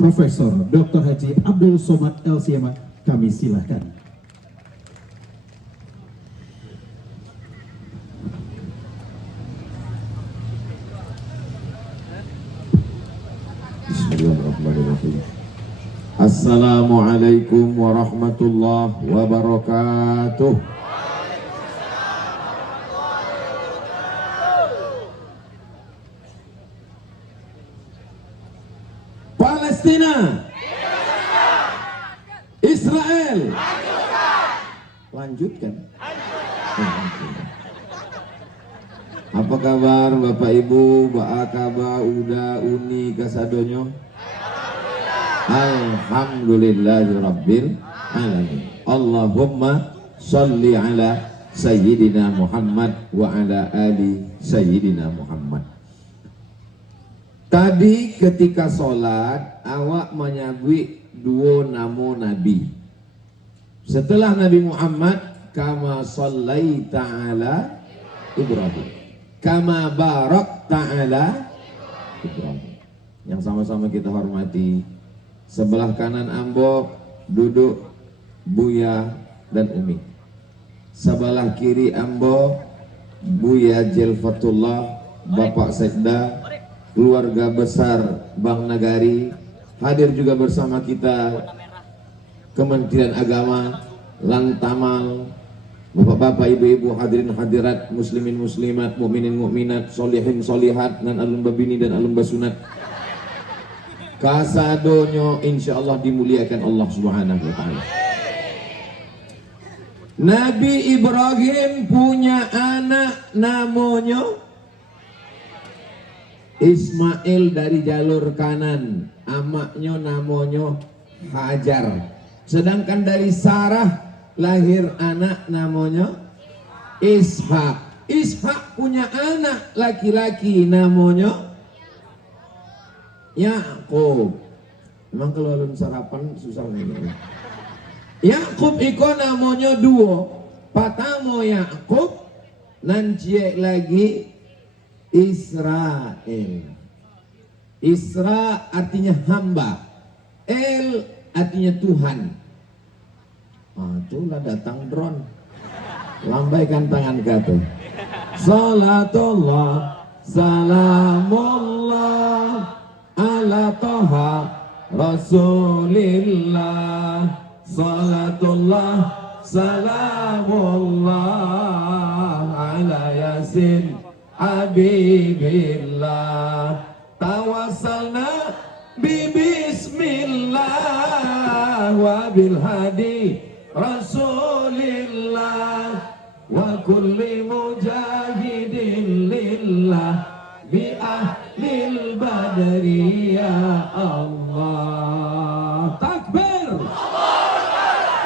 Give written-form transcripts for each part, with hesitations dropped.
Profesor Dr. Haji Abdul Somad LCMA, kami silahkan. Bismillahirrahmanirrahim. Assalamualaikum warahmatullahi wabarakatuh. Palestina, Israel, lanjutkan. Apa kabar Bapak Ibu, Ba'akaba, Uda, Uni, Kasadonyo? Alhamdulillahirabbil alamin. Allahumma sholli ala Sayyidina Muhammad wa ala ali Sayyidina Muhammad. Tadi ketika sholat, awak menyebut dua nama Nabi. Setelah Nabi Muhammad, kama shallaita ala Ibrahim, kama barakta ala Ibrahim. Yang sama-sama kita hormati. Sebelah kanan Ambo duduk Buya dan Umi. Sebelah kiri Ambo Buya Jelfatullah, Bapak Sekda, keluarga besar Bang Nagari. Hadir juga bersama kita Kementerian Agama, Lantamal, Bapak-bapak, ibu-ibu, hadirin hadirat, muslimin muslimat, mukminin mukminat, solihin solihat, dan alum babini dan alum basunat. Kasadonyo insyaallah dimuliakan Allah Subhanahu wa taala. Nabi Ibrahim punya anak namanya Ismail dari jalur kanan, amaknya namanya Hajar. Sedangkan dari Sarah lahir anak namanya Ishak. Ishak punya anak laki-laki namanya Yakub. Memang kalau belum sarapan susah nih. Yakub iko namanya dua. Pertama Yakub, nanti lagi Israel. Isra artinya hamba, El artinya Tuhan. Itulah datang drone. Lambaikan tangan kata. Salatullah, salamullah ala Toha Rasulillah. Salatullah, salamullah ala Yasin Habibillah. Tawassalna bismillah wa bil hadi Rasulillah wa kulli mujahidin lillah bi ahlil badri ya Allah. Takbir.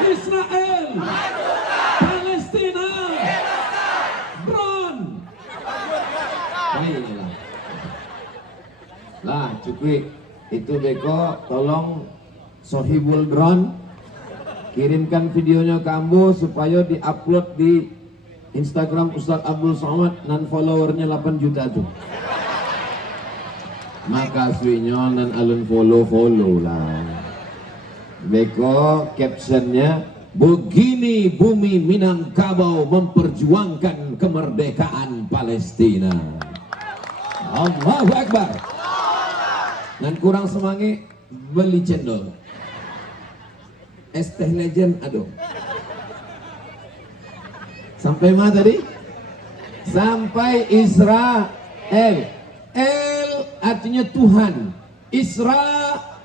Israel, Palestina, drone. Lah cukup itu beko, tolong sohibul drone kirimkan videonya ke Ambo supaya diupload di Instagram Ustaz Abdul Somad, dan followernya 8 juta tuh. Maka suinya dan alun follow lah. Beko captionnya, begini bumi Minangkabau memperjuangkan kemerdekaan Palestina. Allahu Akbar. Dan kurang semangat beli cendol. Es teh legend aduh. Sampai mana tadi? Sampai Israel. El artinya Tuhan. Isra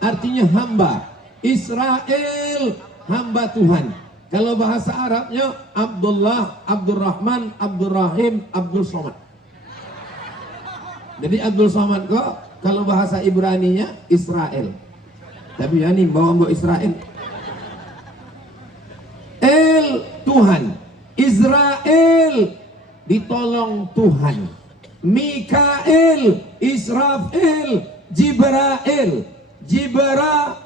artinya hamba. Israel hamba Tuhan. Kalau bahasa Arabnya Abdullah, Abdurrahman, Abdurrahim, Abdul Somad. Jadi Abdul Somad kok kalau bahasa Ibraninya Israel. Tapi ya nih bawa Israel. El Tuhan, Israel ditolong Tuhan. Mikael, Israfil, Jibrail. Jibra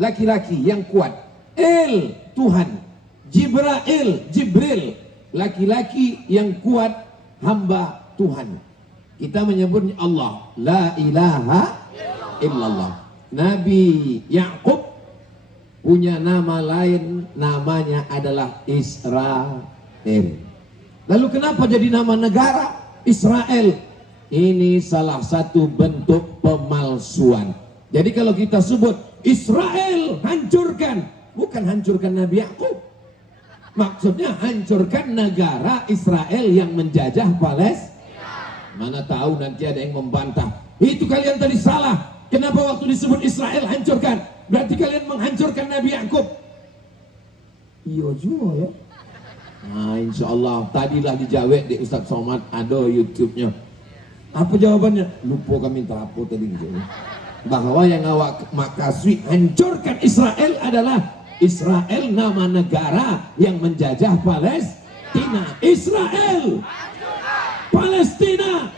laki-laki yang kuat. El Tuhan. Jibril laki-laki yang kuat, hamba Tuhan. Kita menyebutnya Allah, la ilaha illallah. Nabi Yakub punya nama lain, namanya adalah Israel. Lalu kenapa jadi nama negara Israel? Ini salah satu bentuk pemalsuan. Jadi kalau kita sebut Israel hancurkan, bukan hancurkan Nabi Yakub. Maksudnya hancurkan negara Israel yang menjajah Palestina. Mana tahu nanti ada yang membantah, itu kalian tadi salah. Kenapa waktu disebut Israel hancurkan? Berarti kalian menghancurkan Nabi Yakub. Iya juga ya. Nah insya Allah tadilah dijawab di Ustaz Somad, ada YouTube-nya. Apa jawabannya? Lupa kami minta apa tadi gitu. Bahwa yang awak makasih hancurkan Israel adalah Israel nama negara yang menjajah Palestina. Israel, Palestina.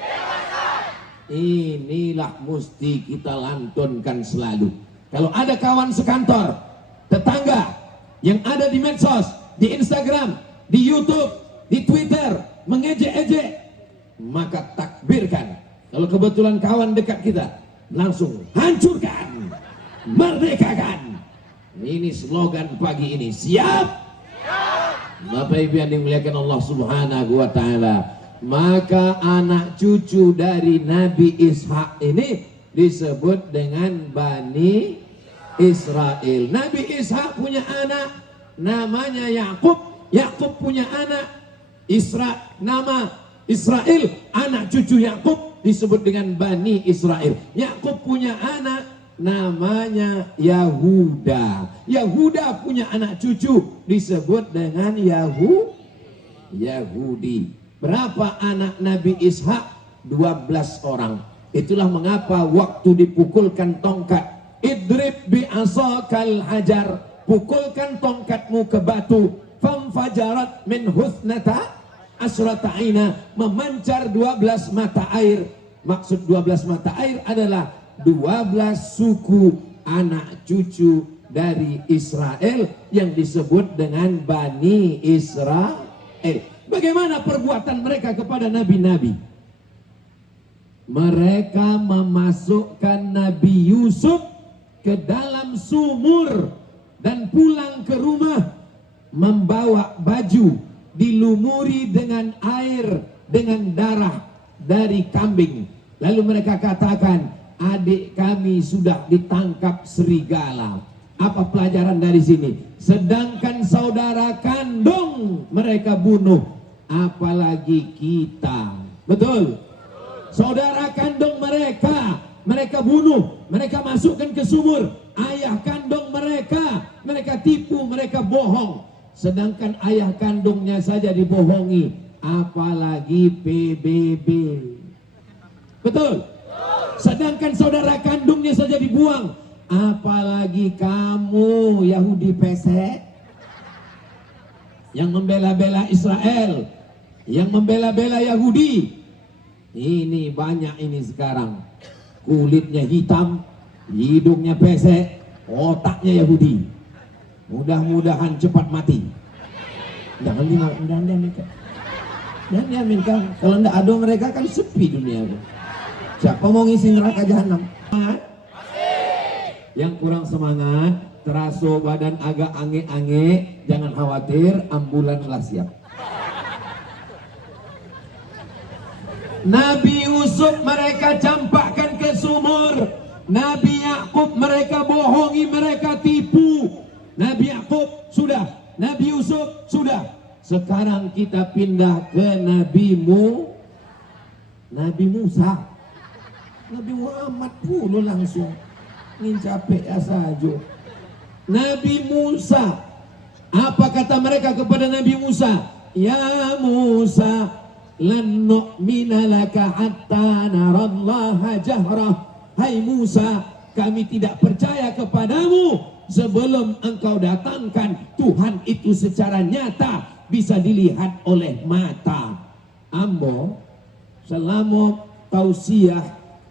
Inilah mesti kita lantunkan selalu. Kalau ada kawan sekantor, tetangga yang ada di medsos, di Instagram, di YouTube, di Twitter mengejek-ejek, maka takbirkan. Kalau kebetulan kawan dekat kita, langsung hancurkan, merdekakan. Ini slogan pagi ini. Siap? Bapak Ibu yang dimuliakan Allah Subhanahu wa taala, maka anak cucu dari Nabi Ishak ini disebut dengan Bani Israel. Nabi Ishak punya anak namanya Yakub. Yakub punya anak nama Israel. Anak cucu Yakub disebut dengan Bani Israel. Yakub punya anak namanya Yahuda. Yahuda punya anak cucu disebut dengan Yahudi. Berapa anak Nabi Ishak? 12 orang. Itulah mengapa waktu dipukulkan tongkat, idrib bi'asakal hajar, pukulkan tongkatmu ke batu, famfajarat min husnata asrata aina, memancar 12 mata air. Maksud 12 mata air adalah 12 suku anak cucu dari Israel yang disebut dengan Bani Israel. Bagaimana perbuatan mereka kepada nabi-nabi? Mereka memasukkan Nabi Yusuf ke dalam sumur dan pulang ke rumah membawa baju dilumuri dengan air dengan darah dari kambing. Lalu mereka katakan, adik kami sudah ditangkap serigala. Apa pelajaran dari sini? Sedangkan saudara kandung mereka bunuh, apalagi kita. Betul? Saudara kandung mereka bunuh, mereka masukkan ke sumur. Ayah kandung mereka tipu, mereka bohong. Sedangkan ayah kandungnya saja dibohongi, apalagi PBB. Betul? Sedangkan saudara kandungnya saja dibuang, apalagi kamu Yahudi pesek yang membela-bela Israel, yang membela-bela Yahudi. Ini banyak ini sekarang, kulitnya hitam, hidungnya pesek, otaknya Yahudi. Mudah-mudahan cepat mati. Jangan diaminkan. Jangan diaminkan. Kalau tidak ada mereka kan sepi dunia. Siapa mau ngisi neraka jahanam? Yang kurang semangat, terasa badan agak ange-ange, jangan khawatir, ambulan telah siap. Nabi Yusuf mereka campakkan ke sumur. Nabi Yakub mereka bohongi, mereka tipu. Nabi Yakub sudah, Nabi Yusuf sudah. Sekarang kita pindah ke Nabi Musa. Nabi Muhammad dulu langsung. Ini capek ya saja. Nabi Musa, apa kata mereka kepada Nabi Musa? Ya Musa, lan nu'mina laka hatta narallaha jahrah. Hai Musa, kami tidak percaya kepadamu sebelum engkau datangkan Tuhan itu secara nyata, bisa dilihat oleh mata. Ambo selama tausiah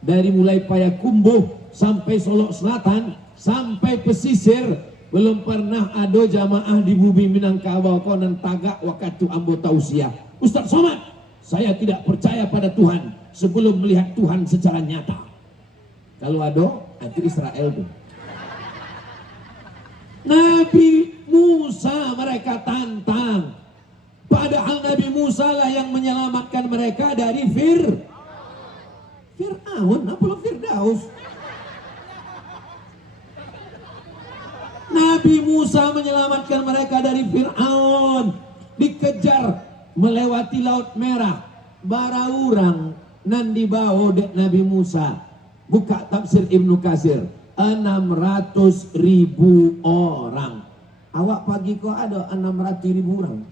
dari mulai Payakumbuh sampai Solok Selatan sampai pesisir, belum pernah ada jamaah di bumi Minangkabau konan tagak waktu ambo tausiah. Ustaz Somad, saya tidak percaya pada Tuhan sebelum melihat Tuhan secara nyata. Kalau ada, Itu Israel tuh. Nabi Musa mereka tantang. Padahal Nabi Musa lah yang menyelamatkan mereka dari Fir'aun, apa Firdaus? Nabi Musa menyelamatkan mereka dari Fir'aun. Dikejar melewati Laut Merah. Bara urang nan dibawa dek Nabi Musa. Buka tafsir Ibnu Katsir. 600.000 orang. Awak pagi kok ada 600.000 orang.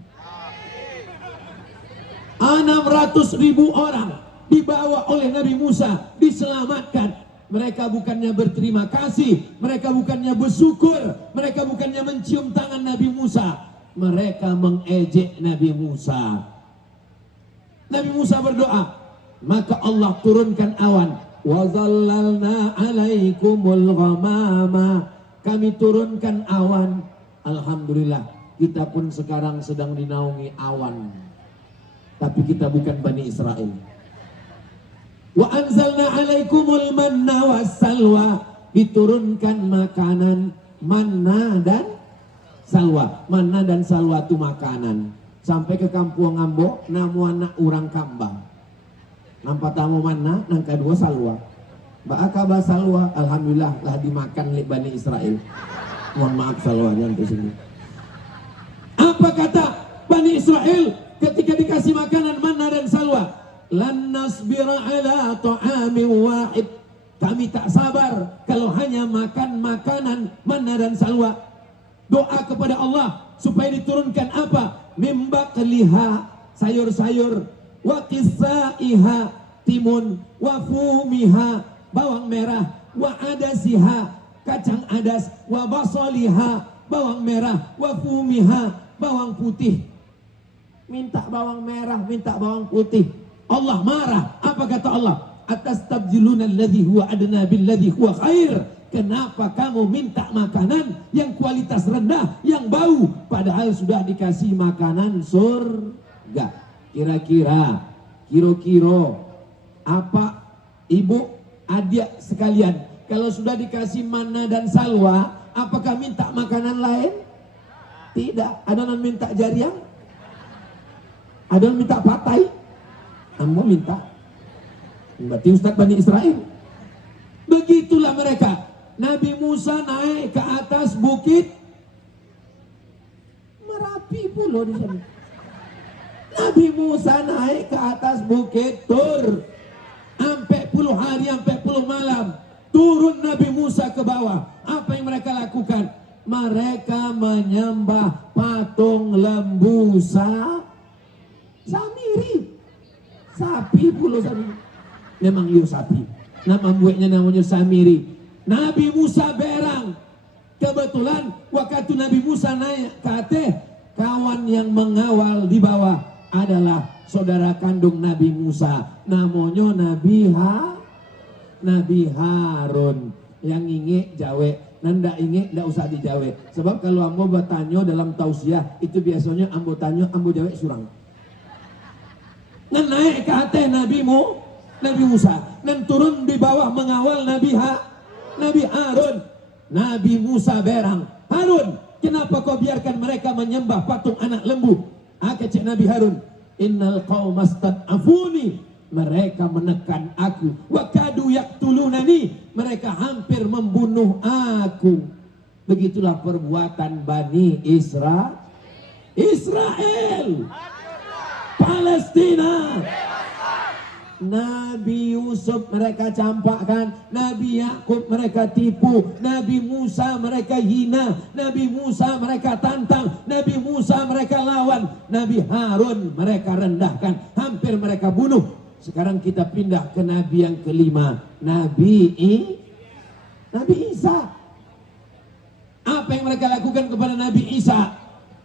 600.000 orang dibawa oleh Nabi Musa, diselamatkan. Mereka bukannya berterima kasih, mereka bukannya bersyukur, mereka bukannya mencium tangan Nabi Musa, mereka mengejek Nabi Musa. Nabi Musa berdoa, maka Allah turunkan awan. Wa zallalna 'alaikumul ghamama. Kami turunkan awan. Alhamdulillah, kita pun sekarang sedang dinaungi awan. Tapi kita bukan Bani Israel. Wa anzalna 'alaikumul manna wassalwa. Diturunkan makanan manna dan salwa. Manna dan salwa itu makanan. Sampai ke kampung Ambo, namu anak orang kambang. Nampak tamu manna, nang kedua salwa. Ba'akaba salwa, alhamdulillah lah dimakan oleh Bani Israel. Mohon maaf salwanya untuk sini. Apa kata Bani Israel ketika dikasih makanan manna dan salwa? Lan nasbira ala ta'amin wahid. Kami tak sabar kalau hanya makan makanan manna dan salwa. Doa kepada Allah supaya diturunkan apa? Mimbaqliha, sayur-sayur, wa qissaiha, timun, wa fumiha, bawang merah, wa adasiha, kacang adas, wa basaliha, bawang merah, wa fumiha, bawang putih. Minta bawang merah, minta bawang putih. Allah marah. Apa kata Allah? Atastabdiluna alladhi huwa adna billadhi huwa khair. Kenapa kamu minta makanan yang kualitas rendah, yang bau, padahal sudah dikasih makanan surga? Kira-kira apa ibu adik sekalian, kalau sudah dikasih manna dan salwa, apakah minta makanan lain? Tidak. Ada yang minta jariang? Ada yang minta patai? Ambo minta. Berarti Ustaz Bani Israel. Begitulah mereka. Nabi Musa naik ke atas bukit Merapi pula di sana. Nabi Musa naik ke atas bukit Tur. Sampai puluh hari, sampai puluh malam. Turun Nabi Musa ke bawah. Apa yang mereka lakukan? Mereka menyembah patung lembu Samiri. Sapi pula Samiri. Memang yo sapi. Nama buatnya namanya Samiri. Nabi Musa berang. Kebetulan waktu Nabi Musa naik ke atas, kawan yang mengawal di bawah adalah saudara kandung Nabi Musa. Namanya Nabi Harun. Yang ingin jawe, nanda ingin ndak usah dijawe. Sebab kalau ambo bertanya dalam tausiah, itu biasanya ambo tanya, ambo jawe surang. Nan naik ke atas Nabi Musa, dan turun di bawah mengawal Nabi Harun. Nabi Musa berang, Harun, kenapa kau biarkan mereka menyembah patung anak lembu? Kecik Nabi Harun, innal qaumastad'afuni, mereka menekan aku, wa kadu yaqtulunani, mereka hampir membunuh aku. Begitulah perbuatan Bani Israel. Palestina. Nabi Yusuf mereka campakkan, Nabi Yakub mereka tipu, Nabi Musa mereka hina, Nabi Musa mereka tantang, Nabi Musa mereka lawan, Nabi Harun mereka rendahkan, hampir mereka bunuh. Sekarang kita pindah ke Nabi yang kelima, Nabi Isa. Apa yang mereka lakukan kepada Nabi Isa?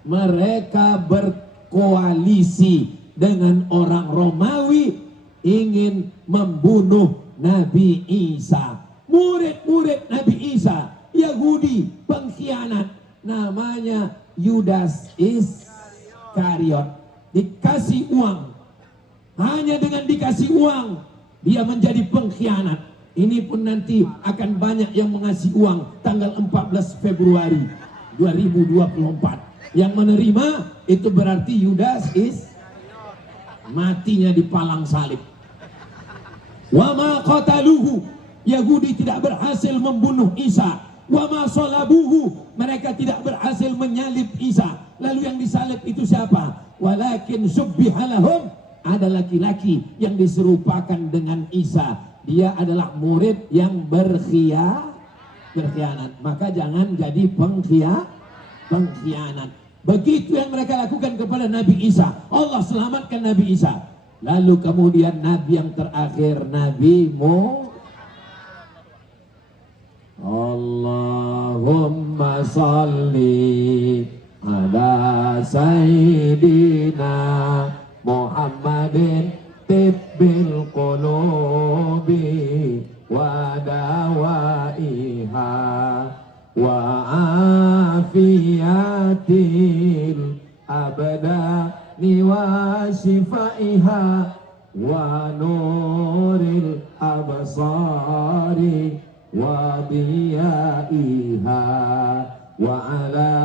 Mereka berkoalisi dengan orang Romawi, ingin membunuh Nabi Isa. Murid-murid Nabi Isa, Yahudi, pengkhianat, namanya Yudas Iskariot. Dikasih uang, hanya dengan dikasih uang dia menjadi pengkhianat. Ini pun nanti akan banyak yang mengasih uang tanggal 14 Februari 2024. Yang menerima itu berarti Yudas matinya di palang salib. Wa ma qataluhu, Yahudi tidak berhasil membunuh Isa. Wa ma salabuhu, mereka tidak berhasil menyalib Isa. Lalu yang disalib itu siapa? Walakin subbihalahum, ada laki-laki yang diserupakan dengan Isa. Dia adalah murid yang berkhianat. Maka jangan jadi pengkhianat. Begitu yang mereka lakukan kepada Nabi Isa. Allah selamatkan Nabi Isa. Lalu kemudian Nabi yang terakhir, Nabi Allahumma salli ala Sayyidina Muhammadin tibbil qulubi wa dawaiha wa afiyatil abdani wa shifaiha wa nuril absari wa diyaiha wa ala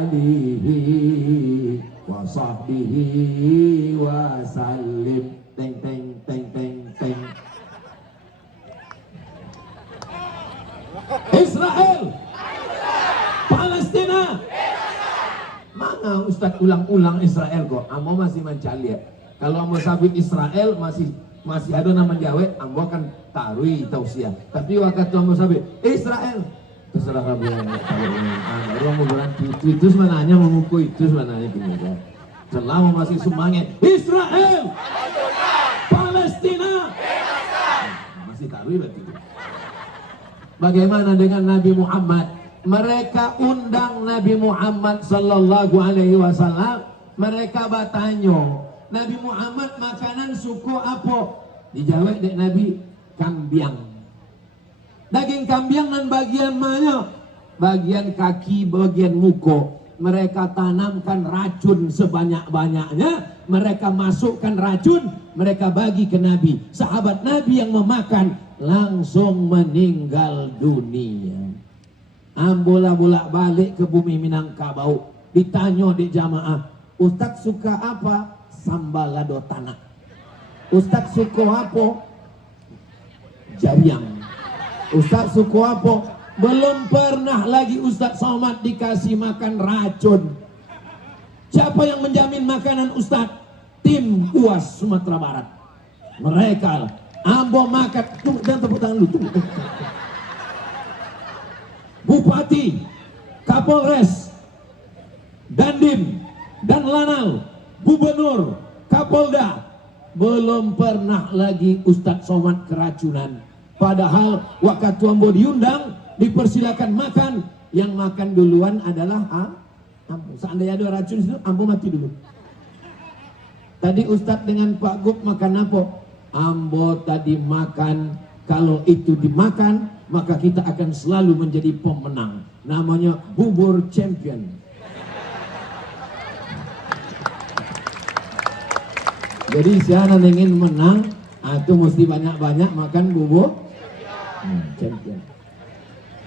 alihi wa sahbihi wa sallim. Teng teng teng teng teng. Israel, Palestina. Mana Ustaz ulang-ulang Israel kok? Ambo masih mencari ya. Kalau ambo sabit Israel masih ada nama Jawa, ambo akan tarui tausiah. Tapi waktu ambo sabit Israel, terserah kamu yang kalau ini. Baru ambo bilang itu sebenarnya memukul itu sebenarnya gini. Selama masih semangat Israel, Palestina, masih tarui berarti. Bagaimana dengan Nabi Muhammad? Mereka undang Nabi Muhammad sallallahu alaihi wasallam. Mereka bertanya, Nabi Muhammad makanan suku apa? Dijawab dek Nabi, kambiang. Daging kambiang dan bagian mana? Bagian kaki, bagian muka. Mereka tanamkan racun sebanyak-banyaknya. Mereka masukkan racun, mereka bagi ke Nabi. Sahabat Nabi yang memakan langsung meninggal dunia. Ambola bolak-balik ke bumi Minangkabau. Ditanya di jamaah, Ustaz suka apa? Sambal lado tanah. Ustaz suka apa? Jariang. Ustaz suka apa? Belum pernah lagi Ustaz Somad dikasih makan racun. Siapa yang menjamin makanan Ustaz? Tim UAS Sumatera Barat. Mereka ambo makan. Tunggu, dan tepuk tangan dulu. Tunggu. Bupati, Kapolres, Dandim, dan Lanal, Gubernur, Kapolda, belum pernah lagi Ustadz Somad keracunan. Padahal waktu ambo diundang, dipersilakan makan, yang makan duluan adalah ambo. Seandainya ada racun itu, ambo mati dulu. Tadi Ustadz dengan Pak Gub makan apa? Ambo tadi makan, kalau itu dimakan, maka kita akan selalu menjadi pemenang. Namanya bubur champion. Jadi siapa ingin menang, itu mesti banyak-banyak makan bubur champion.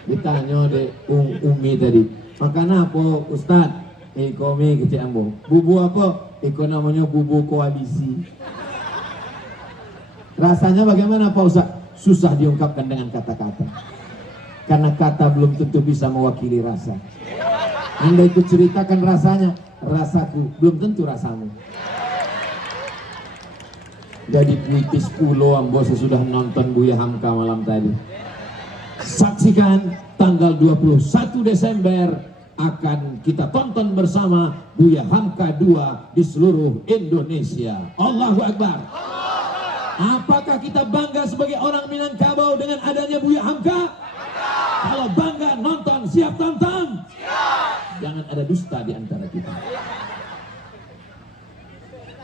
Ditanya deh Umi tadi, makan apa Ustaz? Komi kecil ambo. Bubur apa? Iko namanya bubur koalisi. Rasanya bagaimana Pak Ustaz? Susah diungkapkan dengan kata-kata. Karena kata belum tentu bisa mewakili rasa. Anda ikut ceritakan rasanya, rasaku belum tentu rasamu. Jadi puitis pulau ambo sesudah nonton Buya Hamka malam tadi. Saksikan tanggal 21 Desember akan kita tonton bersama Buya Hamka 2 di seluruh Indonesia. Allahu Akbar. Apakah kita bangga sebagai orang Minangkabau dengan adanya Buya Hamka? Kalau bangga nonton, siap tonton? Siap. Jangan ada dusta di antara kita.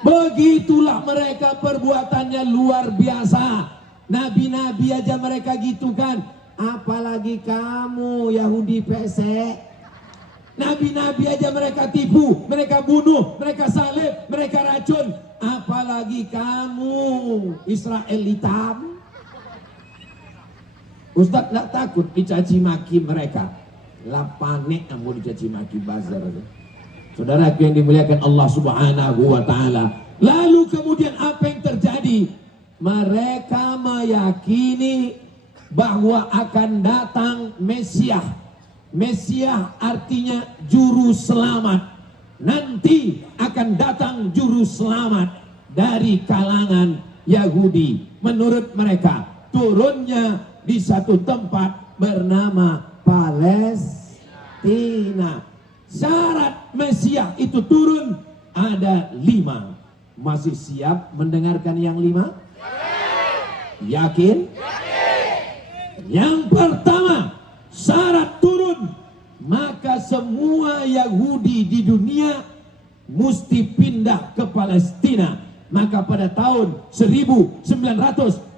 Begitulah mereka, perbuatannya luar biasa. Nabi-nabi aja mereka gitu kan. Apalagi kamu Yahudi pesek. Nabi-nabi aja mereka tipu, mereka bunuh, mereka salib, mereka racun. Apalagi kamu Israel hitam. Ustaz tidak takut dicaci maki mereka. Lah panik kamu dicaci maki bazar. Saudara yang dimuliakan Allah Subhanahu wa taala. Lalu kemudian apa yang terjadi? Mereka meyakini bahwa akan datang Mesias. Mesias artinya juru selamat. Nanti akan datang juru selamat dari kalangan Yahudi. Menurut mereka turunnya di satu tempat bernama Palestina. Syarat Mesias itu turun ada 5. Masih siap mendengarkan yang 5? Yakin? Yang pertama, syarat turun, maka semua Yahudi di dunia mesti pindah ke Palestina. Maka pada tahun 1946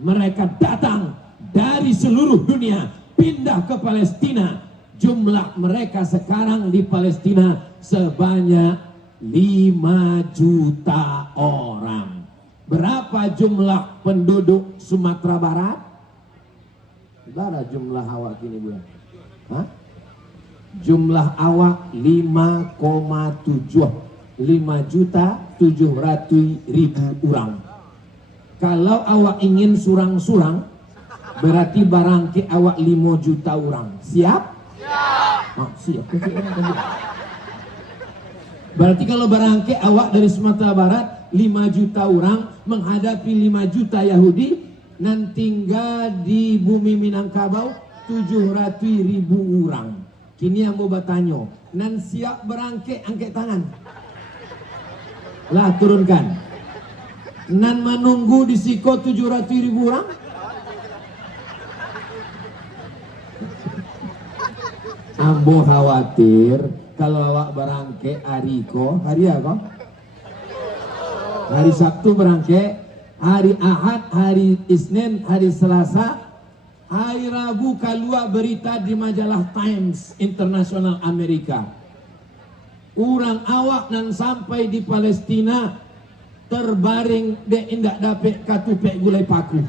mereka datang dari seluruh dunia pindah ke Palestina. Jumlah mereka sekarang di Palestina sebanyak 5 juta orang. Berapa jumlah penduduk Sumatera Barat? Berapa jumlah awak ini bulan? Hah? Jumlah awak 5,7 5.700.000 orang. Kalau awak ingin surang-surang, berarti barangke awak 5 juta orang. Siap? Siap. Siap. Berarti kalau barangke awak dari Sumatera Barat 5 juta orang menghadapi 5 juta Yahudi, nan tinggal di bumi Minangkabau 700.000 orang. Kini yang mau bertanya, nan siap berangke angkat tangan. Lah turunkan. Nan menunggu di siko 700.000 orang. Ambo khawatir kalau awak berangke hari apa? Hari Sabtu berangke, hari Ahad, hari Isnin, hari Selasa, hari Rabu keluar berita di majalah Times Internasional Amerika. Orang awak nan sampai di Palestina terbaring de indak dapat katupek gulai paku.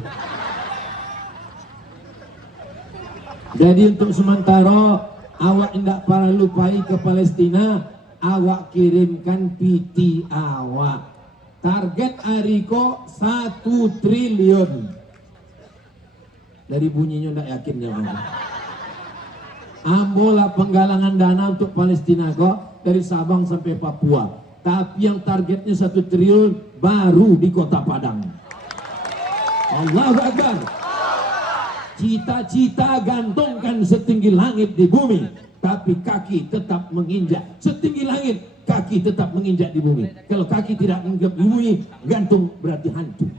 Jadi untuk sementara awak indak perlu lupai ke Palestina, awak kirimkan PT awak. Target Ariko 1 triliun. Dari bunyinya ndak yakin ya Ambo. Ambo lah penggalangan dana untuk Palestina kok dari Sabang sampai Papua. Tapi yang targetnya 1 triliun baru di Kota Padang. Allahu Akbar. Cita-cita gantungkan setinggi langit di bumi, tapi kaki tetap menginjak. Setinggi langit, kaki tetap menginjak di bumi. Kalau kaki tidak menginjak di bumi, gantung berarti hancur.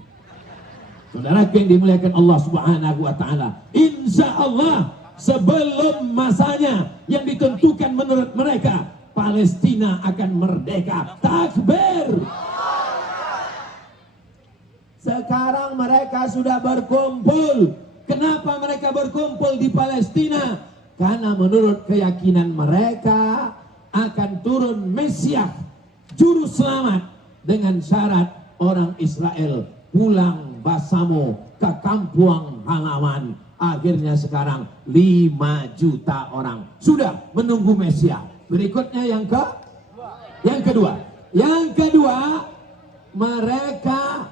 Saudara yang dimuliakan Allah Subhanahu wa taala, insya Allah sebelum masanya yang ditentukan menurut mereka, Palestina akan merdeka. Takbir. Sekarang mereka sudah berkumpul. Kenapa mereka berkumpul di Palestina? Karena menurut keyakinan mereka akan turun Mesias, juru selamat, dengan syarat orang Israel pulang basamo ke kampung halaman. Akhirnya sekarang 5 juta orang sudah menunggu Mesias. Berikutnya yang kedua. Yang kedua, mereka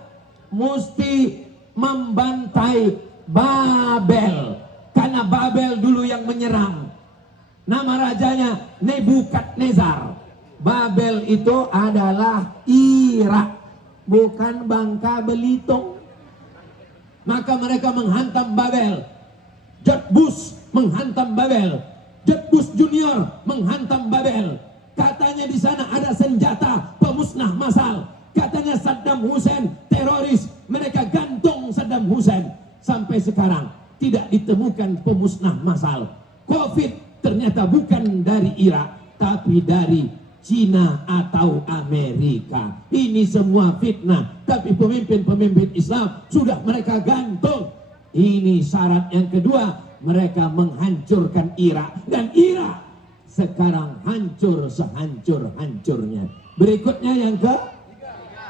mesti membantai Babel, karena Babel dulu yang menyerang. Nama rajanya Nebukadnezar. Babel itu adalah Irak, bukan Bangka Belitung. Maka mereka menghantam Babel. George Bush menghantam Babel. George Bush Junior menghantam Babel. Katanya di sana ada senjata pemusnah massal. Katanya Saddam Hussein teroris. Mereka gantung Saddam Hussein. Sampai sekarang tidak ditemukan pemusnah massal. Covid ternyata bukan dari Irak, tapi dari Cina atau Amerika. Ini semua fitnah. Tapi pemimpin-pemimpin Islam sudah mereka gantung. Ini syarat yang kedua. Mereka menghancurkan Irak. Dan Irak sekarang hancur sehancur-hancurnya. Berikutnya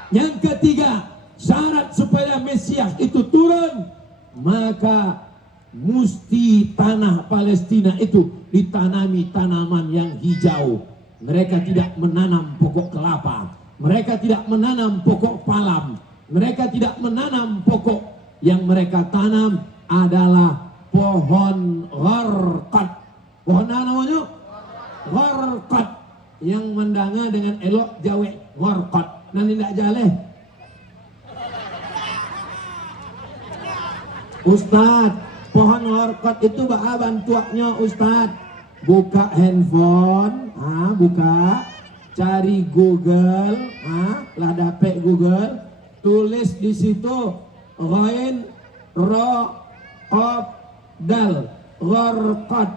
yang ketiga. Syarat supaya Mesias itu turun, maka musti tanah Palestina itu ditanami tanaman yang hijau. Mereka tidak menanam pokok kelapa, mereka tidak menanam pokok palam, mereka tidak menanam pokok. Yang mereka tanam adalah pohon gharqad. Pohon apa namanya? Gharqad. Yang mendanga dengan elok jawe gharqad. Nanti tidak jaleh. Ustadz, pohon gharqad itu baka bantuaknya Ustadz. Buka handphone, buka, cari Google, lah dapet Google, tulis di situ ghain ro qaf dal gharqad.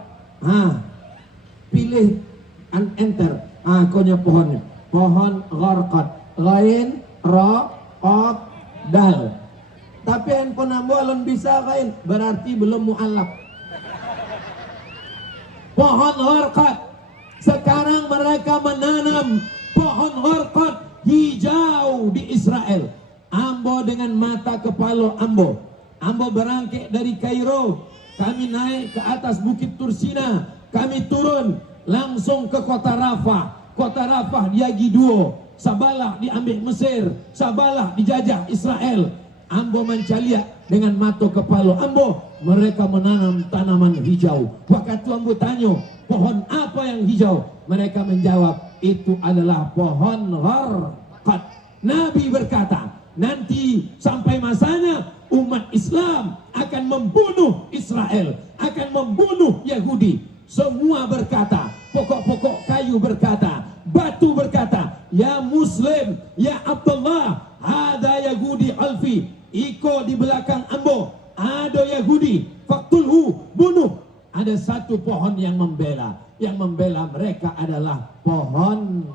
Pilih enter. Konya pohonnya. Pohon gharqad. Ghain ro qaf dal. Tapi handphone ambo alun bisa kain, berarti belum mu'allaf. Pohon gharqad. Sekarang mereka menanam pohon gharqad hijau di Israel. Ambo dengan mata kepala Ambo. Ambo berangkat dari Kairo. Kami naik ke atas Bukit Tursina. Kami turun langsung ke kota Rafah. Kota Rafah diagi dua. Sabalah diambil Mesir. Sabalah dijajah Israel. Ambo mencaliak dengan mata kepala Ambo. Mereka menanam tanaman hijau. Waktu Ambo tanya, pohon apa yang hijau? Mereka menjawab, itu adalah pohon gharqad. Nabi berkata, nanti sampai masanya umat Islam akan membunuh Israel, akan membunuh Yahudi. Semua berkata, pokok-pokok kayu berkata, batu berkata, ya Muslim, ya Abdullah, ada Yahudi alfi, iko di belakang Ambo, ada Yahudi, faktulhu, bunuh. Ada satu pohon yang membela mereka adalah pohon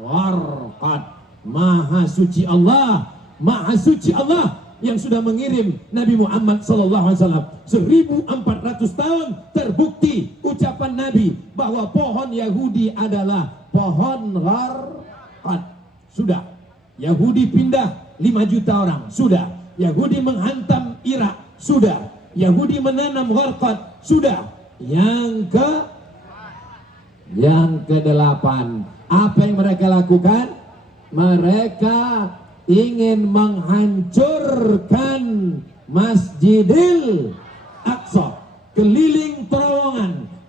gharqad. Maha suci Allah, maha suci Allah yang sudah mengirim Nabi Muhammad SAW 1400 tahun. Terbukti ucapan Nabi bahwa pohon Yahudi adalah pohon gharqad. Sudah Yahudi pindah 5 juta orang, sudah Yahudi menghantam Irak, sudah Yahudi menanam gharqad, sudah. Yang ke-8, apa yang mereka lakukan? Mereka ingin menghancurkan Masjidil Aqsa, keliling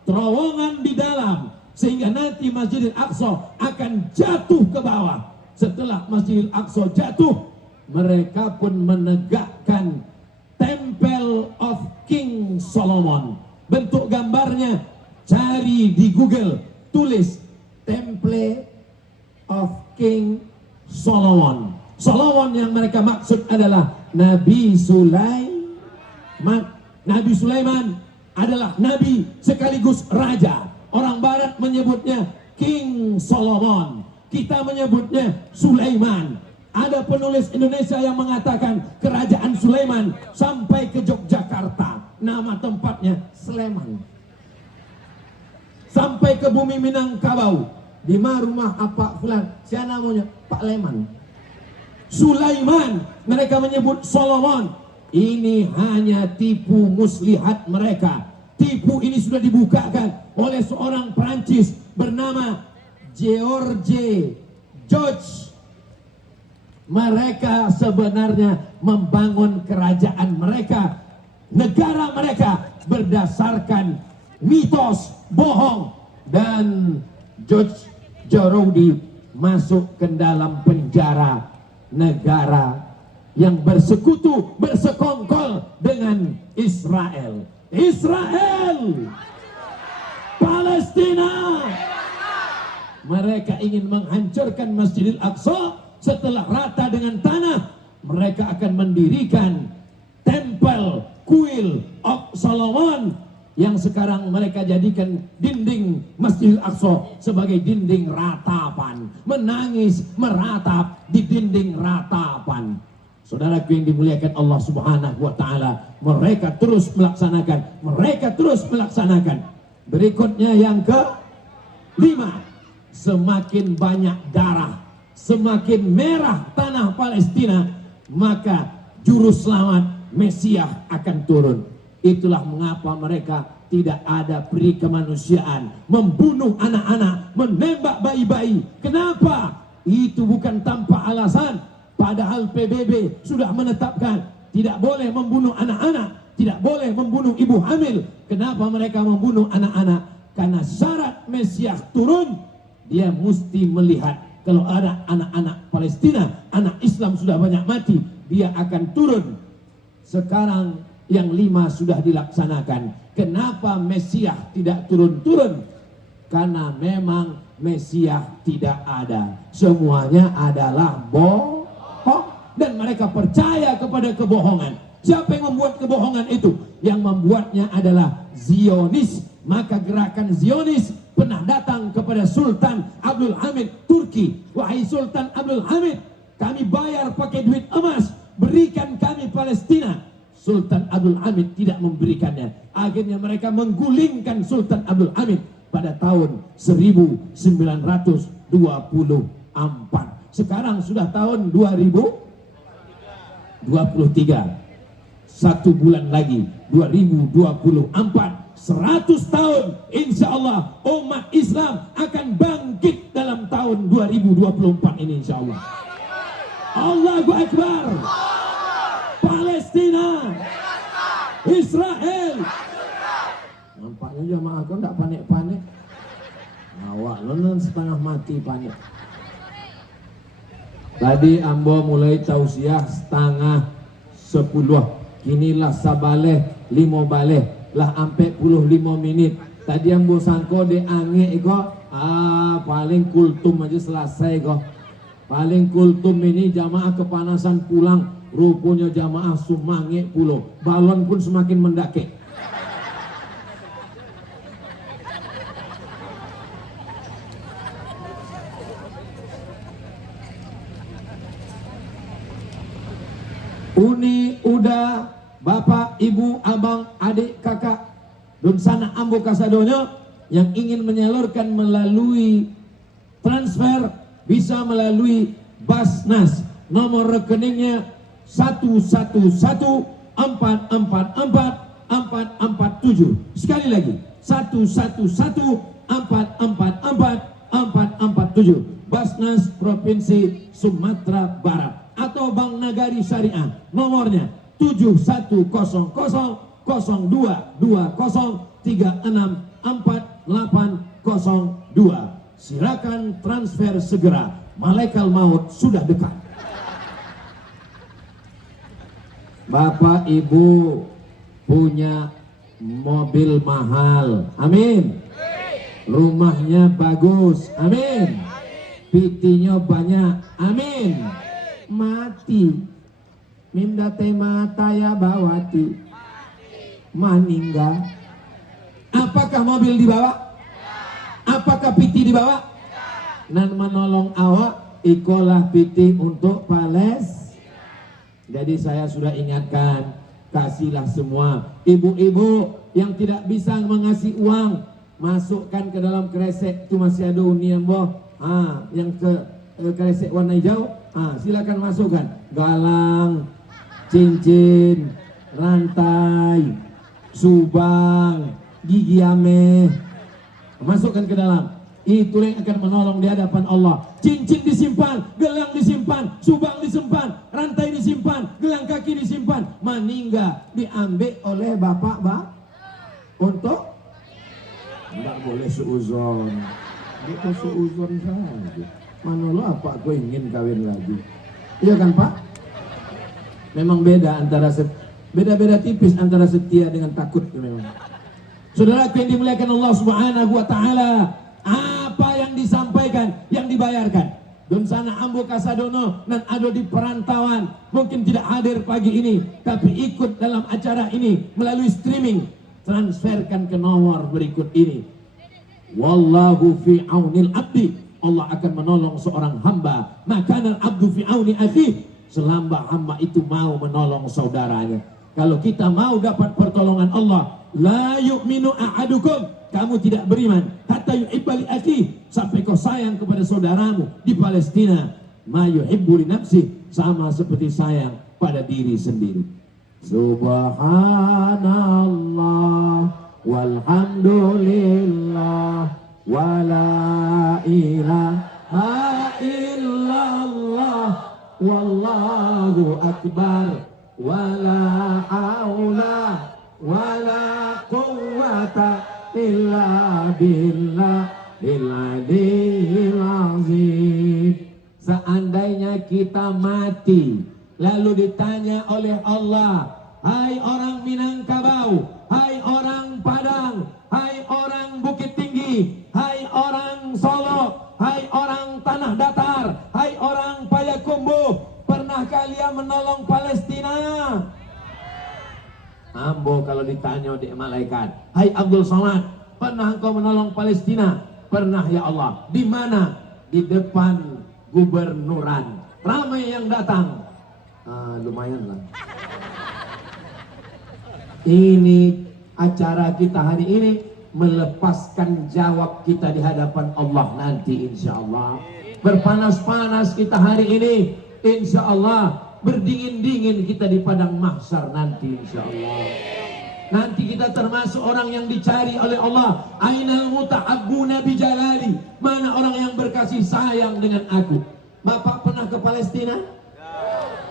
terowongan di dalam, sehingga nanti Masjidil Aqsa akan jatuh ke bawah. Setelah Masjidil Aqsa jatuh, mereka pun menegakkan Temple of King Solomon. Bentuk gambarnya cari di Google, tulis Temple of King Solomon. Solomon yang mereka maksud adalah Nabi Sulaiman. Nabi Sulaiman adalah nabi sekaligus raja. Orang barat menyebutnya King Solomon, kita menyebutnya Sulaiman. Ada penulis Indonesia yang mengatakan kerajaan Sulaiman sampai ke Yogyakarta, nama tempatnya Sleman. Sampai ke bumi Minangkabau, di mana rumah apa fulan, siapa namanya? Pak Leman. Sulaiman, mereka menyebut Solomon. Ini hanya tipu muslihat mereka. Tipu ini sudah dibukakan oleh seorang Perancis bernama George. Mereka sebenarnya membangun kerajaan mereka, negara mereka berdasarkan mitos bohong. Dan George Jarodi masuk ke dalam penjara negara yang bersekutu, bersekongkol dengan Israel. Palestina. Mereka ingin menghancurkan Masjidil Aqsa. Setelah rata dengan tanah, mereka akan mendirikan Temple Kuil of Solomon, yang sekarang mereka jadikan dinding Masjidil Aqsa sebagai dinding ratapan. Menangis meratap di dinding ratapan. Saudaraku yang dimuliakan Allah Subhanahu wa taala, mereka terus melaksanakan. Berikutnya yang ke-5, semakin banyak darah, semakin merah tanah Palestina, maka juru selamat Mesias akan turun. Itulah mengapa mereka tidak ada peri kemanusiaan, membunuh anak-anak, menembak bayi-bayi. Kenapa? Itu bukan tanpa alasan. Padahal PBB sudah menetapkan tidak boleh membunuh anak-anak, tidak boleh membunuh ibu hamil. Kenapa mereka membunuh anak-anak? Karena syarat Mesias turun, dia mesti melihat kalau ada anak-anak Palestina, anak Islam sudah banyak mati, dia akan turun. Sekarang yang 5 sudah dilaksanakan. Kenapa Mesias tidak turun-turun? Karena memang Mesias tidak ada. Semuanya adalah bohong. Dan mereka percaya kepada kebohongan. Siapa yang membuat kebohongan itu? Yang membuatnya adalah Zionis. Maka gerakan Zionis pernah datang kepada Sultan Abdul Hamid Turki. Wahai Sultan Abdul Hamid, kami bayar pakai duit emas, berikan kami Palestina. Sultan Abdul Hamid tidak memberikannya. Akhirnya mereka menggulingkan Sultan Abdul Hamid pada tahun 1924. Sekarang sudah tahun 2023. 1 bulan lagi 2024. 100 tahun insya Allah umat Islam akan bangkit dalam tahun 2024 ini insya Allah. Allahu Akbar. Palestina, Israel. Nampaknya jamaah kau tak panik-panik. Awak non setengah mati panik. Tadi ambo mulai tausiah setengah 10. Kinilah sabaleh 5 baleh lah ampe 15 menit. Tadi ambo sangko de ange iko paling kultum aja selesai kok. Paling kultum ini jamaah kepanasan pulang. Rupanya jamaah sumange pulau. Balon pun semakin mendaki. Uni, udah, bapak, ibu, abang, adik, kakak, dan sana ambo kasadonyo yang ingin menyalurkan melalui transfer bisa melalui Basnas. Nomor rekeningnya 111-444-447. Sekali lagi 111-444-447. Basnas Provinsi Sumatera Barat atau Bank Nagari Syariah, nomornya 7100-20364802. Silakan transfer segera, malaikat maut sudah dekat. Bapak ibu punya mobil mahal, amin. Rumahnya bagus, amin. Pitinya banyak, amin. Mati Mimda tema taya bawati maninggal. Apakah mobil dibawa? Apakah piti dibawa? Nan menolong awak ikolah piti untuk Palestina. Jadi saya sudah ingatkan, kasihlah semua ibu-ibu yang tidak bisa mengasih uang, masukkan ke dalam kresek itu masih ada unian boh. Yang ke kresek warna hijau, silakan masukkan galang, cincin, rantai, subang, gigi ame, masukkan ke dalam. Itu yang akan menolong di hadapan Allah. Cincin disimpan, gelang disimpan, subang disimpan, rantai disimpan, gelang kaki disimpan. Maningga diambil oleh bapak untuk tidak boleh seuzon. Kita seuzon saja. Mana lo apa aku ingin kawin lagi? Iya kan Pak? Memang beda antara beda-beda tipis antara setia dengan takut memang. Saudara yang dimuliakan Allah Subhanahu wa taala, apa yang disampaikan, yang dibayarkan. Don sana ambo kasadono dan ada di perantauan, mungkin tidak hadir pagi ini, tapi ikut dalam acara ini melalui streaming. Transferkan ke nomor berikut ini. Wallahu fi aunil abdi. Allah akan menolong seorang hamba. Maka abdu fi auni akhi. Selama hamba itu mau menolong saudaranya. Kalau kita mau dapat pertolongan Allah, la yu'minu ahadukum, kamu tidak beriman hatta yuhibba li akhi, sampai kau sayang kepada saudaramu di Palestina ma yuhibbu li nafsi, sama seperti sayang pada diri sendiri. Subhanallah walhamdulillah wala ilaha illallah wallahu akbar wala haula wala quwwata illa billahil aliyyil azim. Seandainya kita mati lalu ditanya oleh Allah, hai orang Minangkabau, hai orang Padang, hai orang Bukit Tinggi, hai orang Solo, hai orang Tanah Datar, hai orang Payakumbuh, pernah kalian menolong Palestina? Ambo kalau ditanya di malaikat, hai Abdul Somad, pernah engkau menolong Palestina? Pernah ya Allah. Di mana? Di depan gubernuran. Ramai yang datang. Lumayan lah. Ini acara kita hari ini melepaskan jawab kita di hadapan Allah nanti insya Allah. Berpanas-panas kita hari ini insya Allah. Berdingin-dingin kita di padang mahsyar nanti insya Allah. Nanti kita termasuk orang yang dicari oleh Allah. Ainal muta'abbuna bijalali. Mana orang yang berkasih sayang dengan aku? Bapak pernah ke Palestina?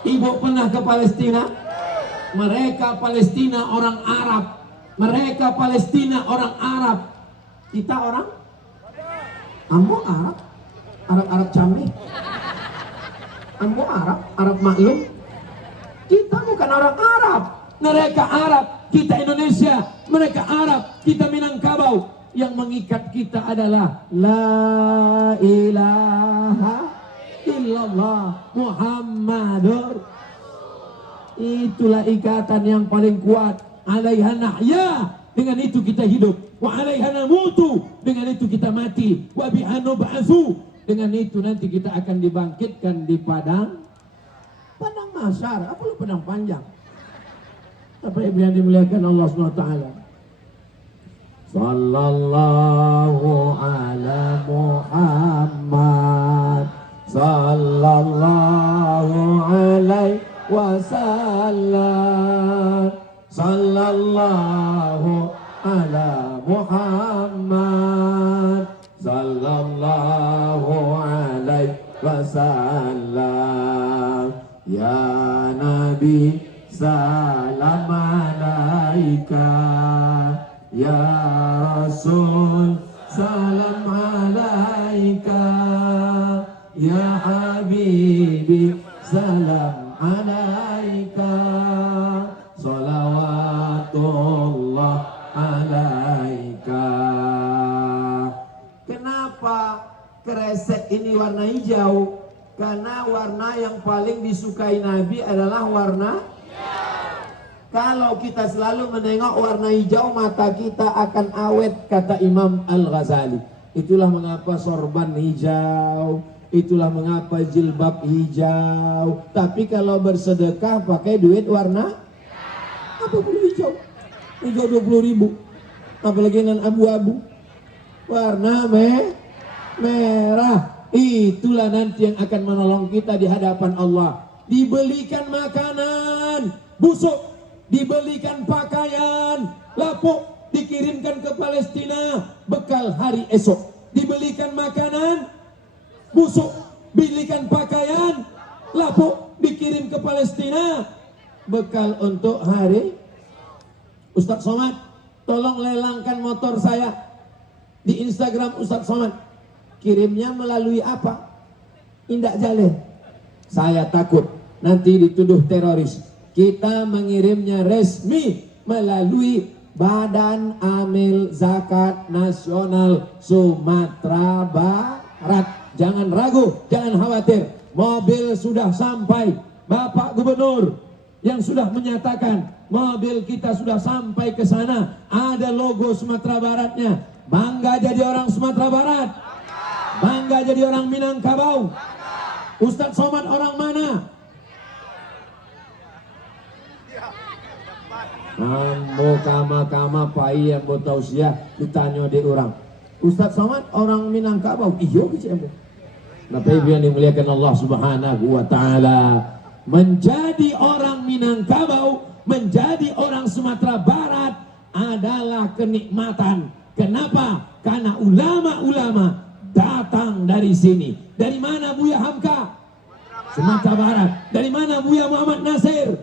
Ibu pernah ke Palestina? Mereka Palestina orang Arab. Mereka Palestina orang Arab. Kita orang? Ambo Arab? Arab canggih? Ambo Arab? Arab maklum? Kita bukan orang Arab. Mereka Arab, kita Indonesia. Mereka Arab, kita Minangkabau. Yang mengikat kita adalah La ilaha illallah Muhammadur. Itulah ikatan yang paling kuat. Alaiha nahya, dengan itu kita hidup. Wa alaiha namutu, dengan itu kita mati. Wa biha nub'atsu, dengan itu nanti kita akan dibangkitkan di padang mahsyar. Apa lu padang panjang? Apa yang dimuliakan Allah SWT. Sallallahu ala Muhammad sallallahu alaihi wasallam. Sallallahu ala Muhammad sallallahu alaihi wasallam. Ya Nabi salam alaika, ya Rasul salam alaika, ya Habibi salam alaika, salawatullah alaika. Kenapa kresek ini warna hijau? Karena warna yang paling disukai Nabi adalah warna hijau. Kalau kita selalu menengok warna hijau, mata kita akan awet, kata Imam Al-Ghazali. Itulah mengapa sorban hijau, itulah mengapa jilbab hijau. Tapi kalau bersedekah pakai duit warna apa perlu hijau? Hijau 20.000. Apalagi dengan abu-abu. Warna merah. Itulah nanti yang akan menolong kita di hadapan Allah. Dibelikan makanan busuk, dibelikan pakaian lapuk, dikirimkan ke Palestina bekal hari esok. Dibelikan makanan busuk, belikan pakaian lapuk, dikirim ke Palestina bekal untuk hari. Ustadz Somad, tolong lelangkan motor saya di Instagram Ustadz Somad. Kirimnya melalui apa? Indak Jaleh. Saya takut nanti dituduh teroris. Kita mengirimnya resmi melalui Badan Amil Zakat Nasional Sumatera Barat. Jangan ragu, jangan khawatir. Mobil sudah sampai. Bapak Gubernur yang sudah menyatakan mobil kita sudah sampai ke sana. Ada logo Sumatera Baratnya. Bangga jadi orang Sumatera Barat. Bangga jadi orang Minangkabau. Ustadz Somad orang mana? Ambo kama pai yang tahu sia ditanya di orang. Ustadz Somad orang Minangkabau. Iyo gitu ambo. Tapi yang dimuliakan Allah Subhanahu wa taala, menjadi orang Minangkabau menjadi orang Sumatera Barat adalah kenikmatan. Kenapa? Karena ulama-ulama datang dari sini. Dari mana Buya Hamka? Sumatera Barat. Dari mana Buya Muhammad Nasir?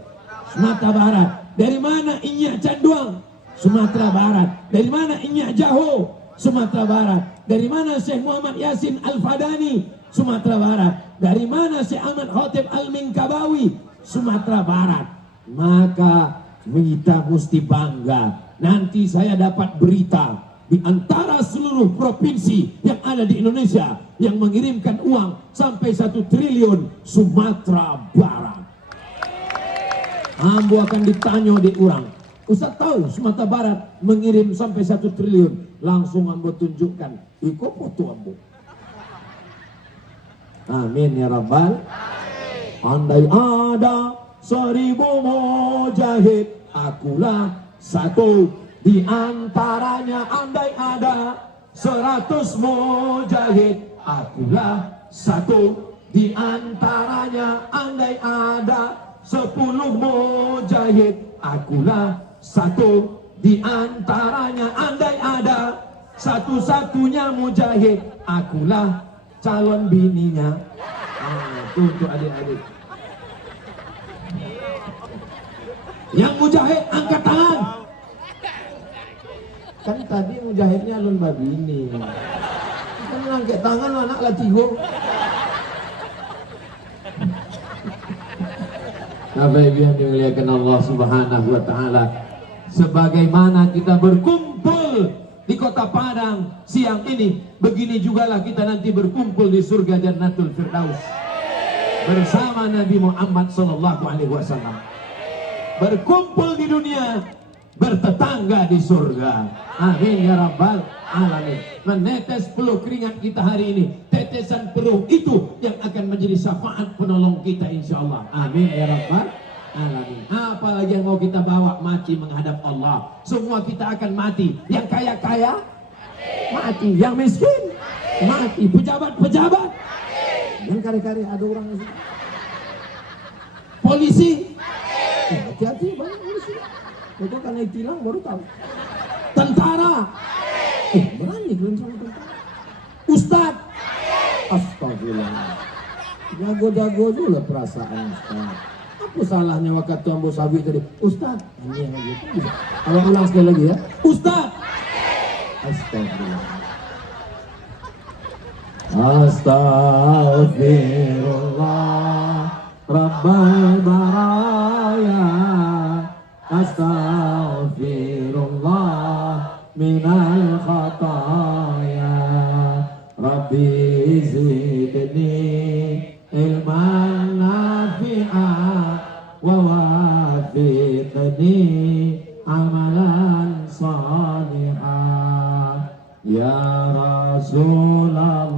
Sumatera Barat. Dari mana Inyak Canduang? Sumatera Barat. Dari mana Inyak Jaho? Sumatera Barat. Dari mana Syekh Muhammad Yasin Al-Fadani? Sumatera Barat. Dari mana Syekh Ahmad Khotib Al-Minkabawi? Sumatera Barat. Maka kita mesti bangga. Nanti saya dapat berita di antara seluruh provinsi yang ada di Indonesia yang mengirimkan uang sampai 1 triliun, Sumatera Barat. Ambo akan ditanya di orang, Ustaz tahu Sumatera Barat mengirim sampai 1 triliun. Langsung Ambo tunjukkan, iko foto Ambo. Amin ya Rabbal. Andai ada 1000 mujahid, akulah satu di antaranya. Andai ada 100 mujahid, akulah satu di antaranya. Andai ada 10 mujahid, akulah satu di antaranya. Andai ada satu-satunya mujahid, akulah calon bininya. Itu untuk adik-adik. Yang mujahid angkat tangan. Kan tadi mujahidnya Alun Babini. Kan angkat tangan anak latigo. Bapak Ibu yang dimuliakan Allah Subhanahu wa taala, sebagaimana kita berkumpul di Kota Padang siang ini, begini jugalah kita nanti berkumpul di surga Jannatul Firdaus bersama Nabi Muhammad sallallahu alaihi wasallam. Berkumpul di dunia, bertetangga di surga. Amin ya Rabbal alamin. Menetes peluh keringat kita hari ini, tetesan peluh itu yang akan menjadi syafaat penolong kita insyaallah. Amin ya Rabbal alamin. Apalagi yang mau kita bawa mati menghadap Allah. Semua kita akan mati. Yang kaya-kaya mati, yang miskin mati, pejabat-pejabat, yang kari-kari ada orang di sini. Polisi, hati-hati banyak polisi. Itu karena tilang baru tahu. Tentara, berani kalian sama tentara. Ustad, astagfirullah. Jago-jago juga perasaan Ustad. Apa salahnya waktu Ambo Sabi tadi? Ustad, ini yang gitu. Kalau ulang sekali lagi ya. Ustad, astagfirullah. Astaghfirullah Rabbal baraya, astaghfirullah minal khataya, Rabbi zidni ilman nafi'a wa wafiqni amalan salihah. Ya Rasulullah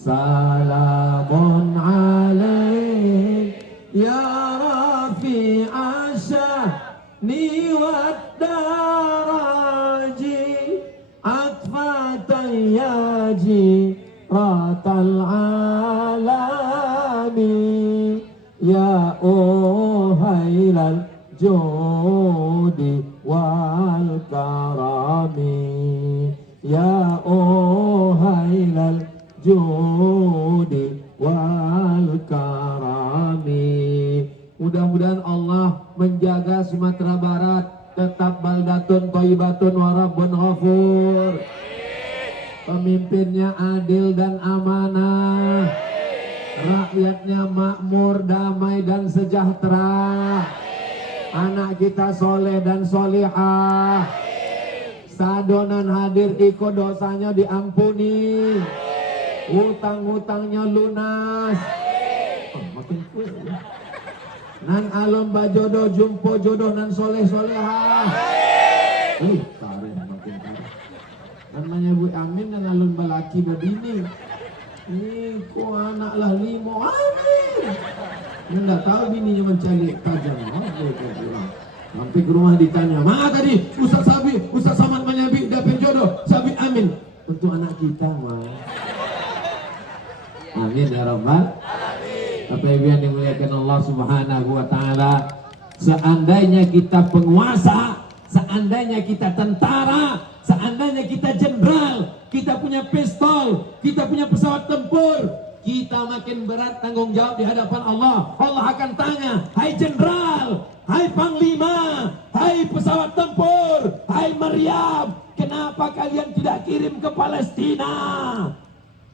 salamun alaik, ya rafi'a syahni wad daraji, atfatan yaji ratal alami, ya uhailal judi wal karami, ya uhailal judi wal karami. Mudah-mudahan Allah menjaga Sumatera Barat tetap baldatun thayyibatun wa rabbun ghafur. Pemimpinnya adil dan amanah, rakyatnya makmur, damai dan sejahtera. Anak kita soleh dan solihah. Sadonan hadir iko dosanya diampuni, hutang-hutangnya lunas. Makin kuat ya. Nan alum bajodoh jumpo jodoh nan soleh solehah. Karet makin karet. Namanya Bu Amin dan alun balaki babini. Iko anak lah limo. Amin. Nggak tahu bininya mencari tajam. Sampai ke rumah ditanya, "Ma tadi Ustaz Sabi, Ustaz Somad Manyabi dapet jodoh, Sabi amin." Untuk anak kita, Ma. Amin ya Rabbal alamin. Bapak Ibu yang dimuliakan Allah Subhanahu wa taala, Seandainya kita penguasa, seandainya kita tentara, seandainya kita jenderal, kita punya pistol, kita punya pesawat tempur, kita makin berat tanggung jawab di hadapan Allah. Allah akan tanya, hai jenderal, hai panglima, hai pesawat tempur, hai Maryam, kenapa kalian tidak kirim ke Palestina?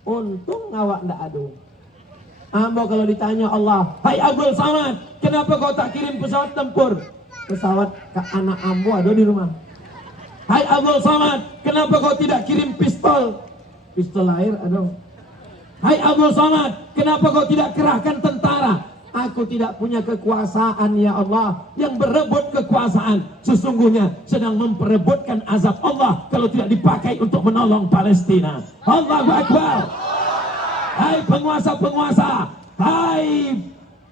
Untung awak ndak ada. Ambo kalau ditanya Allah, hai Abdul Samad, kenapa kau tak kirim pesawat tempur? Pesawat ke anak ambo ada di rumah. Hai Abdul Samad, kenapa kau tidak kirim pistol? Pistol air ada. Hai Abdul Samad, kenapa kau tidak kerahkan tentara? Aku tidak punya kekuasaan ya Allah. Yang berebut kekuasaan sesungguhnya sedang memperebutkan azab Allah kalau tidak dipakai untuk menolong Palestina. Allahu Akbar. Hai penguasa-penguasa, hai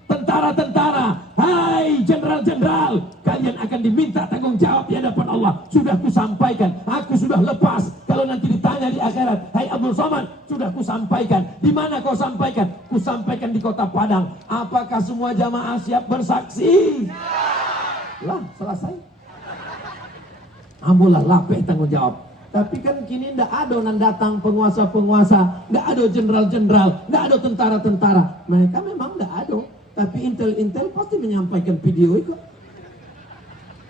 tentara-tentara, hai jenderal-jenderal, kalian akan diminta tanggung jawab di hadapan Allah. Sudah kusampaikan, aku sudah lepas. Kalau nanti ditanya di akhirat, hai Abdul Somad, sudah kusampaikan. Di mana kau sampaikan? Kusampaikan di Kota Padang. Apakah semua jamaah siap bersaksi? Lah, selesai. Ambulah lapeh tanggung jawab. Tapi kan kini ndak ada yang datang penguasa-penguasa, ndak ada jenderal-jenderal, ndak ada tentara-tentara. Mereka memang ndak ada. Tapi intel-intel pasti menyampaikan video itu.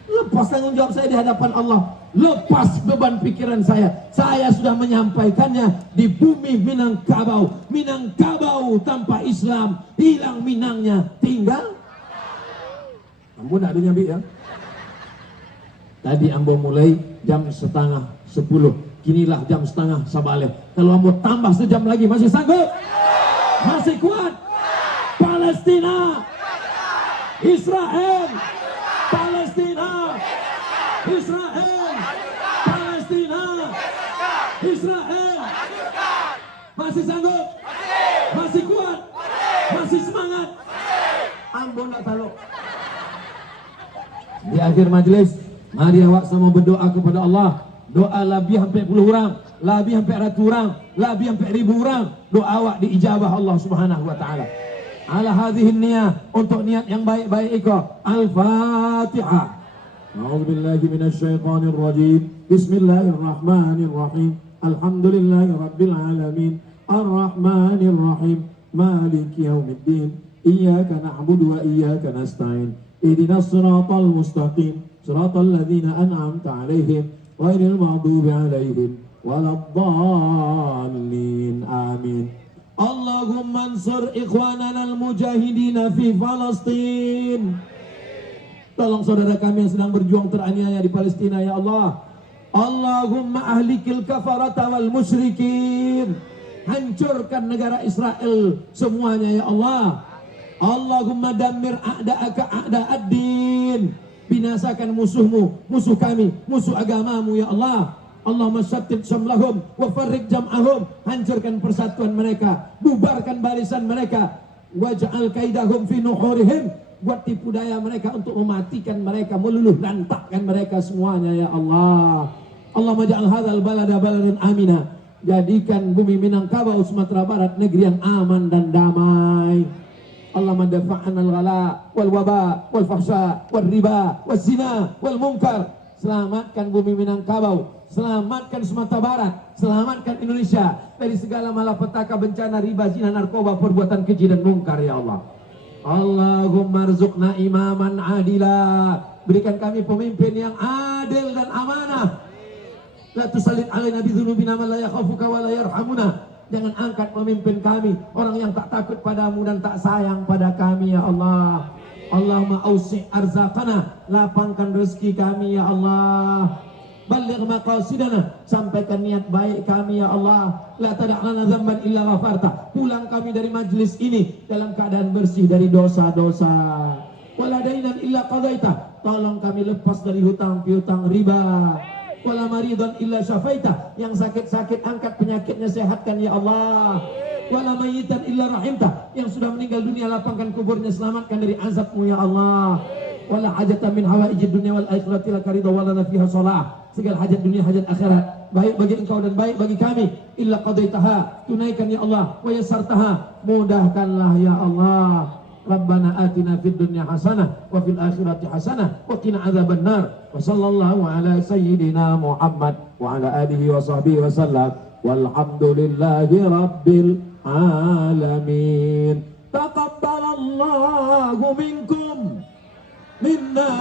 Lepas tanggung jawab saya di hadapan Allah. Lepas beban pikiran saya. Saya sudah menyampaikannya di bumi Minangkabau. Minangkabau tanpa Islam, hilang Minangnya, tinggal. Ambo ndak ada nyambi ya. Tadi ambo mulai jam 9:30. Kinilah jam 9:30. Kalau ambo tambah sejam lagi masih sanggup? Masih kuat? Palestina, Israel, Palestina, Israel, Palestina, Israel. Masih sanggup? Masih kuat? Masih semangat? Ambo ndak tahu. Di akhir majelis, mari awak semua berdoa kepada Allah. Doa lebih hampir 10 orang, lebih hampir ratus orang, lebih hampir 1000 orang. Doa awak diijabah Allah Subhanahu wa taala. Ala hadhihi niyah, untuk niat yang baik-baik itu. Al-Fatihah. A'udzubillahi minasyaitonir rajim. Bismillahirrahmanirrahim. Alhamdulillahirabbil alamin. Arrahmanir rahim. Maliki yaumiddin. Iyyaka na'budu wa iyyaka nasta'in. Ihdinas siratal mustaqim. Siratal ladzina an'amta 'alaihim ghairil maghdubi 'alaihim waladdallin. Amin. Allahumma ansur ikhwanana al-mujahidina fi Palestin. Tolong saudara kami yang sedang berjuang teraniaya di Palestina ya Allah. Allahumma ahlikil kafarata wal musyrikin. Hancurkan negara Israel semuanya ya Allah. Allahumma dammir a'da'aka a'da'ad-din. Binasakan musuhmu, musuh kami, musuh agamamu ya Allah. Allahumma syattid syamlahum wa farriq jam'ahum. Hancurkan persatuan mereka, bubarkan barisan mereka. Waj'al kaidahum fi nuhurihim. Buat tipu daya mereka untuk mematikan mereka, meluluh lantakkan mereka semuanya ya Allah. Allahumma ja'al hadzal balada baladan amina. Jadikan bumi Minangkabau Sumatera Barat negeri yang aman dan damai. Allahumma dafa'an al-ghala wal waba wal fahsya wal riba wal zina wal munkar. Selamatkan bumi Minangkabau, selamatkan Sumatera Barat, selamatkan Indonesia dari segala malapetaka, bencana, riba, zina, narkoba, perbuatan keji dan mungkar ya Allah. Allahumma rzuqna imaman adila. Berikan kami pemimpin yang adil dan amanah. La tusallit alaina bi dzunubina man la yakhafuka wa la yarhamuna. Jangan angkat pemimpin kami orang yang tak takut padamu dan tak sayang pada kami ya Allah. Allahumma ausi' arzaqana, lapangkan rezeki kami ya Allah. Baligh maqasidana, sampaikan niat baik kami ya Allah. La tada'lana dzamban illa ghafarta. Pulang kami dari majlis ini dalam keadaan bersih dari dosa-dosa. Wala dainan illa qadaita. Tolong kami lepas dari hutang piutang riba. Wala maridan illa syafaita. Yang sakit-sakit angkat penyakitnya, sehatkan ya Allah. Wala mayyitan illa rahimta. Yang sudah meninggal dunia lapangkan kuburnya, selamatkan dari azabmu ya Allah. Wala hajatan min hawaijid dunya wal akhirati laka ridha wa lana fiha shalah. Segala hajat dunia, hajat akhirat, baik bagi engkau dan baik bagi kami, illa qadaitaha, tunaikan ya Allah, wa yassartaha, mudahkanlah ya Allah. Rabbana atina fid dunya hasanah wa fil akhirati hasanah wa qina adzabannar. Wa sallallahu ala sayyidina Muhammad wa ala alihi wa sahbihi wa sallam. Walhamdulillahi rabbil alamin. Taqabbalallahu minkum minna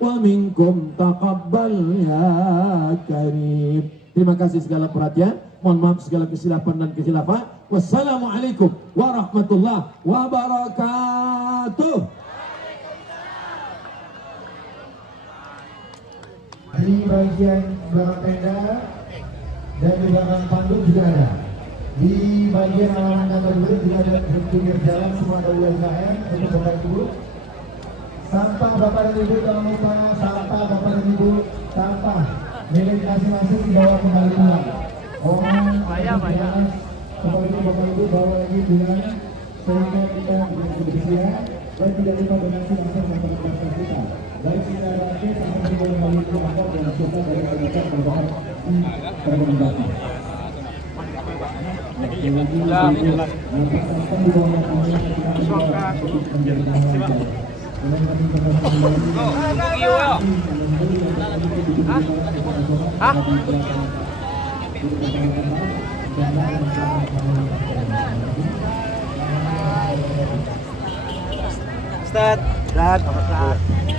wa minkum taqabbal ya karim. Terima kasih segala perhatian. Mohon maaf segala kesilapan dan kekhilafan. Wassalamualaikum warahmatullahi wabarakatuh. Di bagian belakang tenda dan di belakang panggung juga ada. Di bagian halaman kantor dulu juga ada di pinggir jalan semua ada UMKM untuk Bapak Ibu. Sampah Bapak dan Ibu jangan lupa sampah Bapak dan Ibu, sampah milik masing-masing dibawa kembali pulang. Orang bayar. Bapak Ibu bawa lagi pulang sehingga kita bisa kebersihan dan tidak lupa donasi langsung kepada bangsa kita. Baik kita nanti sampai di kembali ke Anda dan kita dari pendidikan berbahan di rekomendasi. Ustaz, Ustaz.